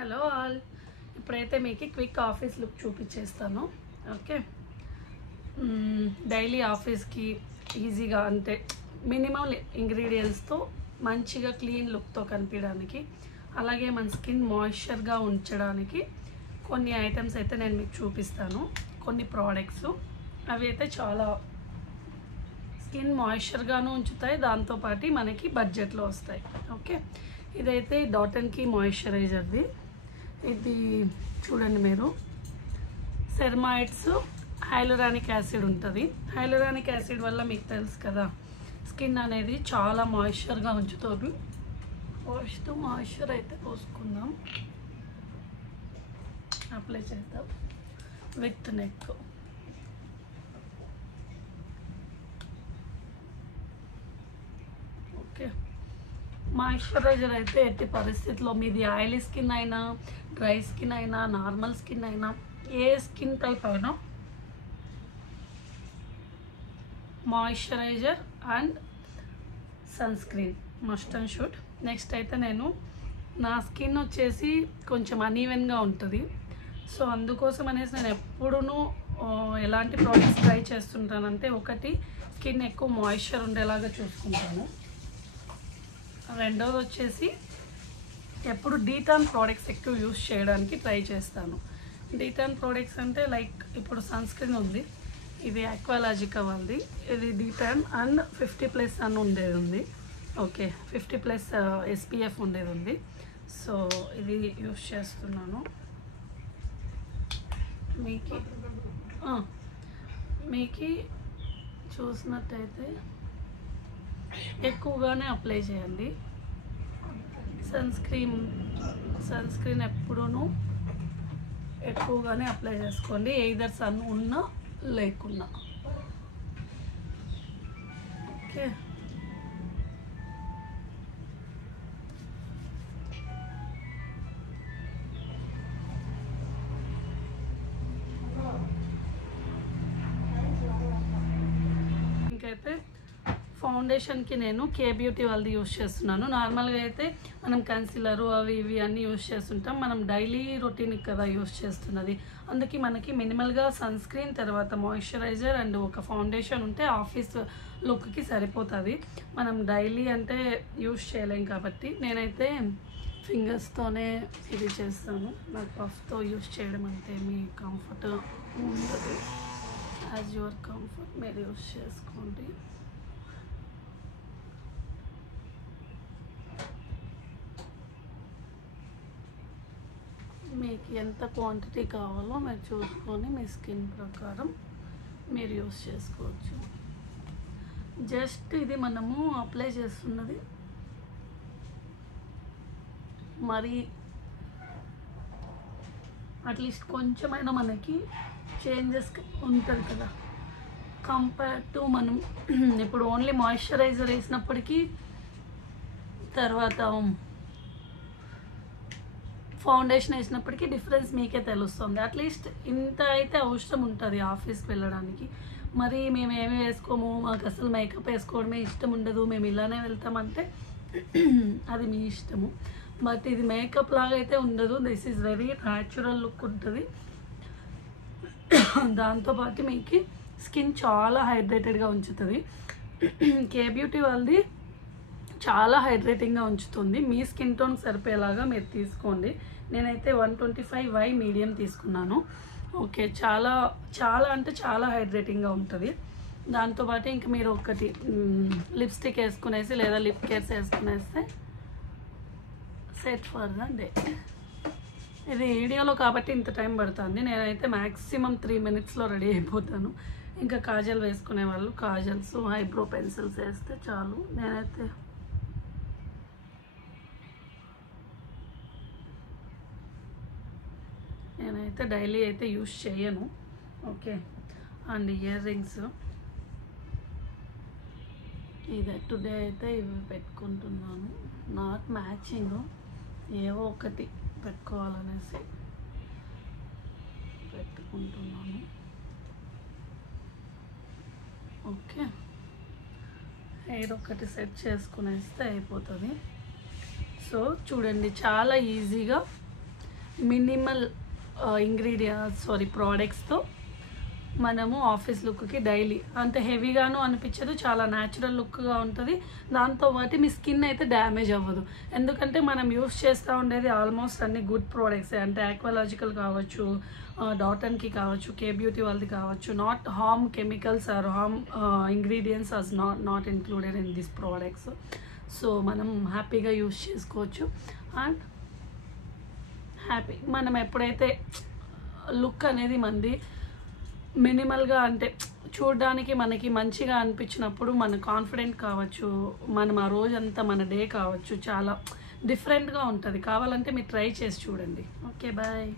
Hello all, ఇప్పుడైతే మీకు quick office look చూపించేస్తాను. ఓకే, డైలీ ఆఫీస్కి ఈజీగా అంటే మినిమం ఇంగ్రీడియంట్స్తో మంచిగా క్లీన్ లుక్తో కనిపించడానికి, అలాగే మన స్కిన్ మాయిశ్చర్గా ఉంచడానికి కొన్ని ఐటమ్స్ అయితే నేను మీకు చూపిస్తాను. కొన్ని ప్రోడక్ట్స్ అవి అయితే చాలా స్కిన్ మాయిశ్చర్గాను ఉంచుతాయి, దాంతోపాటు మనకి బడ్జెట్లో వస్తాయి. ఓకే, ఇదైతే డాట్ అండ్ కీ మాయిశ్చరైజర్ది. ఇది చూడండి, మీరు సెరమైడ్స్ హైలోరానిక్ యాసిడ్ ఉంటుంది. హైలోరానిక్ యాసిడ్ వల్ల మీకు తెలుసు కదా, స్కిన్ అనేది చాలా మాయిశ్చర్గా ఉంచుతుంది. ఫస్ట్ మాయిశ్చర్ అయితే పోసుకుందాం, అప్లై చేద్దాం విత్ నెక్. ఓకే, మాయిశ్చరైజర్ అయితే ఎట్టి పరిస్థితుల్లో మీది ఆయిలీ స్కిన్ అయినా, డ్రై స్కిన్ అయినా, నార్మల్ స్కిన్ అయినా, ఏ స్కిన్ టైప్ అయినా moisturizer and sunscreen must and should. Next అయితే నేను నా స్కిన్ వచ్చేసి కొంచెం అనీవెన్గా ఉంటుంది, సో అందుకోసం అనేసి నేను ఎప్పుడూ ఎలాంటి ప్రోడక్ట్స్ ట్రై చేస్తుంటానంటే, ఒకటి స్కిన్ ఎక్కువ మాయిశ్చర్ ఉండేలాగా చూసుకుంటాను. రెండోది వచ్చేసి ఎప్పుడు డీటాన్ ప్రోడక్ట్స్ ఎక్కువ యూస్ చేయడానికి ట్రై చేస్తాను. డీటాన్ ప్రోడక్ట్స్ అంటే లైక్ ఇప్పుడు సన్ స్క్రీన్ ఉంది, ఇది అక్వాలాజికా వాళ్ళది. ఇది డీటాన్ అండ్ 50+ అని ఉండేది ఉంది. ఓకే, 50+ SPF ఉండేది ఉంది. సో ఇది యూస్ చేస్తున్నాను. మీకు చూసినట్టయితే ఎక్కువగానే అప్లై చేయండి. సన్ స్క్రీన్ ఎప్పుడూ ఎక్కువగానే అప్లై చేసుకోండి, ఎయిదర్ సన్ ఉన్నా లేకున్నా. ఓకే, ఇంకైతే ఫౌండేషన్కి నేను కే బ్యూటీ వాళ్ళది యూస్ చేస్తున్నాను. నార్మల్గా అయితే మనం కన్సిలరు అవి ఇవి అన్నీ యూస్ చేస్తుంటాం, మనం డైలీ రొటీన్కి కదా యూస్ చేస్తున్నది. అందుకే మనకి మినిమల్గా సన్ స్క్రీన్, తర్వాత మాయిశ్చరైజర్ అండ్ ఒక ఫౌండేషన్ ఉంటే ఆఫీస్ లుక్కి సరిపోతుంది. మనం డైలీ అంటే యూస్ చేయలేం కాబట్టి నేనైతే ఫింగర్స్తోనే ఇది చేస్తాను. నాకు పఫ్తో యూస్ చేయడం అంటే మీ కంఫర్ట్ ఉండదు, యాజ్ యువర్ కంఫర్ట్ మీరు యూస్ చేసుకోండి. మీకు ఎంత క్వాంటిటీ కావాలో మీరు చూసుకొని మీ స్కిన్ ప్రకారం మీరు యూస్ చేసుకోవచ్చు. జస్ట్ ఇది మనము అప్లై చేస్తున్నది మరి అట్లీస్ట్ కొంచెమైనా మనకి చేంజెస్ ఉంటుంది కదా, కంపేర్ టు మనం ఇప్పుడు ఓన్లీ మాయిశ్చరైజర్ వేసినప్పటికీ, తర్వాత ఫౌండేషన్ వేసినప్పటికీ డిఫరెన్స్ మీకే తెలుస్తుంది. అట్లీస్ట్ ఇంత అయితే అవసరం ఉంటుంది ఆఫీస్కి వెళ్ళడానికి. మరి మేము ఏమి వేసుకోము, మాకు అసలు మేకప్ వేసుకోవడమే ఇష్టం ఉండదు, మేము ఇలానే వెళ్తామంటే అది మీ ఇష్టము. బట్ ఇది మేకప్ లాగా అయితే ఉండదు, this is very natural look ఉంటుంది. దాంతోపాటు మీకు స్కిన్ చాలా హైడ్రేటెడ్గా ఉంచుతుంది. కే బ్యూటీ వాళ్ళది చాలా హైడ్రేటింగ్గా ఉంచుతుంది. మీ స్కిన్ టోన్ సరిపోయేలాగా మీరు తీసుకోండి. నేనైతే 125Y మీడియం తీసుకున్నాను. ఓకే, చాలా చాలా అంటే చాలా హైడ్రేటింగ్గా ఉంటుంది. దాంతోపాటు ఇంక మీరు ఒకటి లిప్స్టిక్ వేసుకునేసి లేదా లిప్ కేర్స్ వేసుకునేస్తే సెట్ ఫర్ ద డే. ఇది వీడియోలో కాబట్టి ఇంత టైం పడుతుంది, నేనైతే మ్యాక్సిమం 3 minutesలో రెడీ అయిపోతాను. ఇంకా కాజల్ వేసుకునే వాళ్ళు కాజల్స్, ఐబ్రో పెన్సిల్స్ వేస్తే చాలు. నేనైతే డైలీ అయితే యూస్ చేయను. ఓకే, అండ్ ఇయర్ రింగ్స్ ఇదే టుడే అయితే ఇవి పెట్టుకుంటున్నాను. నాట్ మ్యాచింగ్, ఏవో ఒకటి పెట్టుకోవాలనేసి పెట్టుకుంటున్నాను. ఓకే, హెయిర్ ఒకటి సెట్ చేసుకునేస్తే అయిపోతుంది. సో చూడండి, చాలా ఈజీగా మినిమల్ ప్రోడక్ట్స్తో మనము ఆఫీస్ లుక్కి డైలీ అంత హెవీగాను అనిపించదు, చాలా న్యాచురల్ లుక్గా ఉంటుంది. దాంతోపాటు మీ స్కిన్ అయితే డ్యామేజ్ అవ్వదు, ఎందుకంటే మనం యూస్ చేస్తూ ఉండేది ఆల్మోస్ట్ అన్ని గుడ్ ప్రోడక్ట్స్. అంటే ఆక్వాలాజికల్ కావచ్చు, డాటన్కి కావచ్చు, కే బ్యూటీ వాళ్ళది కావచ్చు. Not harm chemicals or harm ingredients are not included in this products. So మనం హ్యాపీగా యూస్ చేసుకోవచ్చు. అండ్ హ్యాపీ మనం ఎప్పుడైతే లుక్ అనేది మంది మినిమల్గా అంటే చూడడానికి మనకి మంచిగా అనిపించినప్పుడు మన కాన్ఫిడెంట్ కావచ్చు, మనం ఆ రోజంతా మన డే కావచ్చు చాలా డిఫరెంట్గా ఉంటుంది. కావాలంటే మీరు ట్రై చేసి చూడండి. Okay, bye.